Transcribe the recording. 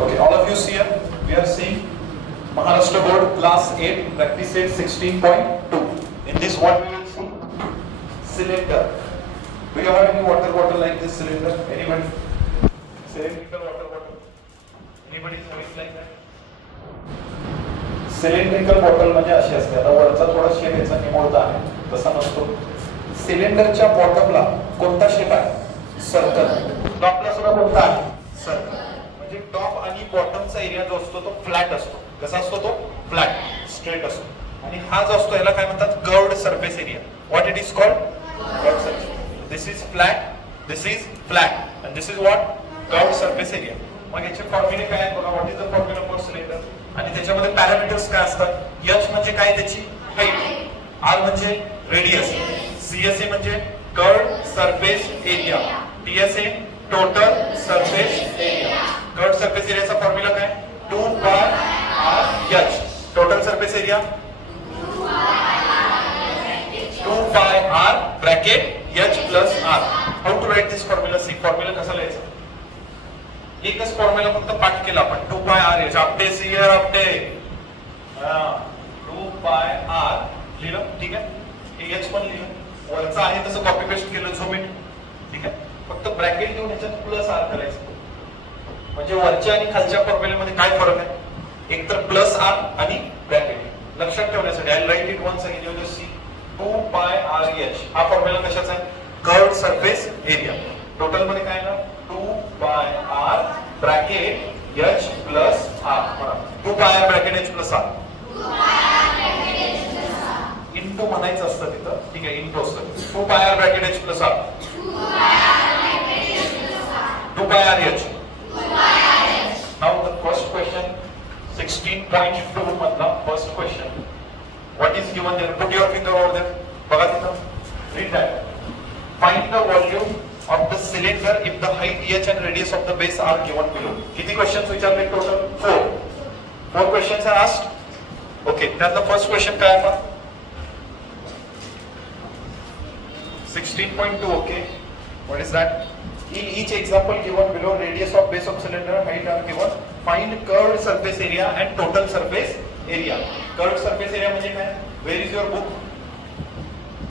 Okay, all of you see here, we are seeing Maharashtra Board Class 8, Practice Set 16.2. In this, what we will see? Cylinder. Do you have any water bottle like this cylinder? Anybody? Cylindrical water bottle. Anybody is having like that? Cylindrical bottle म्हणजे अशी असते. आता वरचा थोडा shape याचा निमुळता आहे. तसा नसतो. सिलेंडरच्या बॉटमला कोणता शेप आहे? सर्कल. टॉपला सुद्धा कोणता आहे? सर्कल. म्हणजे टॉप आणि बॉटमचा एरिया जो असतो तो फ्लॅट असतो. कसा असतो तो? फ्लॅट, स्ट्रेट असतो. आणि हा जो असतो याला काय म्हणतात? Curved surface area. What it is called? Curved surface. This is flat, this is flat, and this is what? Curved surface area. मग याचे फॉर्म्युले काय आहेत बघा. What is the formula for cylinder? आणि त्याच्यामध्ये पॅरामीटर्स काय असतात? H म्हणजे काय? त्याची हाईट. R म्हणजे रेडियस. CSA म्हणजे curved surface area. TSA total surface area. Curved surface एरियाचा फॉर्म्युला काय? 2 pi r h. Total surface area 2 pi r bracket h plus r. How to write this formula? See, formula कसा लिहायचा? एकच formula फक्त पाठ केला आपण. 2 pi r h. अपडे सीयर अपडे. 2 pi r लिहिलं. ठीक आहे. हे h पण लिहिलं. वरचा आहे तसं कॉपी पेस्ट केलं. Zoom in. ठीक आहे. फक्त ब्रॅकेट घेऊन ह्याच्यात प्लस r करायचं. म्हणजे वरच्या आणि खालच्या फॉर्म्युल्यामध्ये काय फरक आहे? एक तर प्लस r आणि ब्रॅकेट. लक्षात ठेवण्यासाठी I write it once again. You just see 2 pi r h. हा फॉर्म्युला कशाचा आहे? Curved surface area. टोटल मध्ये काय ना? 2 pi r bracket h plus r. 2 pi r bracket h plus r. Into म्हणायचं असतं तिथं. ठीक आहे. इंटू असतं. 2 pi r bracket h plus r. 2 pi r h. Now the first question 16.2 मधला first question. What is given there? Put your finger over there. बघा तिथं. Read that. Find the volume of the cylinder if the height h and radius of the base are given below. किती questions विचारले total? 4. 4 questions are asked. Okay. त्यातला first question काय आहे? 16.2. Okay. What is that? In each example given below, radius of base of cylinder, height are given. Find curved surface area and total surface area. Curved surface area म्हणजे काय? Where is your book?